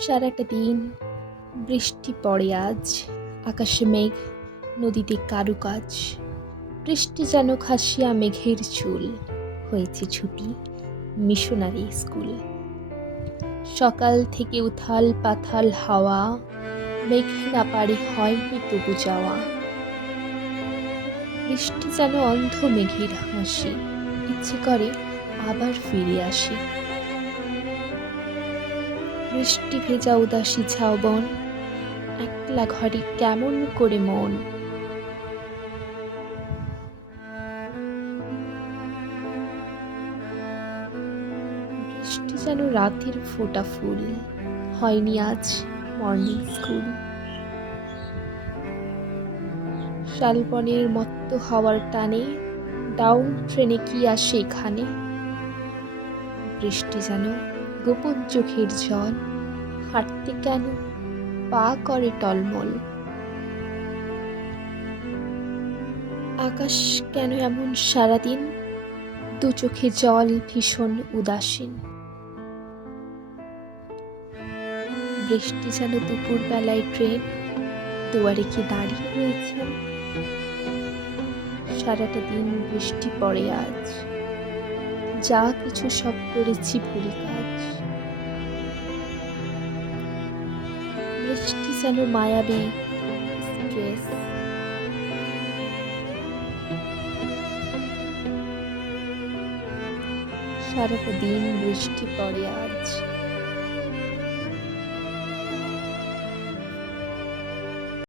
সারাটা দিন বৃষ্টি পড়ে আজ, আকাশে মেঘ, নদীতে কারুকাজ। বৃষ্টি যেন খাসিয়া মেঘের চুল, হয়েছে ছুটি মিশনারি স্কুল। সকাল থেকে উথাল পাথাল হাওয়া, মেঘ না পারে হয়নি তবু যাওয়া। বৃষ্টি যেন অন্ধ মেঘের হাসি, ইচ্ছে করে আবার ফিরে আসি। বৃষ্টি ভেজা উদাসী ঝাউবন, একলা ঘরে কেমন করে মন? বৃষ্টি যেন রাতের ফোটা ফুল, হয়নি আজ মর্নিং স্কুল শালবনের মত্ত হওয়ার টানে ডাউন ট্রেনে কি আসে এখানে বৃষ্টি যেন গোপন চোখের জল, হাঁটতে কেন পা করে টলমল। আকাশ কেন এমন সারাদিন? দু চোখে জল ভীষণ উদাসীন। বৃষ্টি যেন দুপুর বেলায় ট্রেন, দুয়ারে কি দাঁড়িয়ে রয়েছে? সারাটা দিন বৃষ্টি পড়ে আজ। যা কিছু সব করেছি ভুল কাজ। বৃষ্টি যেন মায়াবী স্ট্রেস সারাটা দিন বৃষ্টি পড়ে আজ।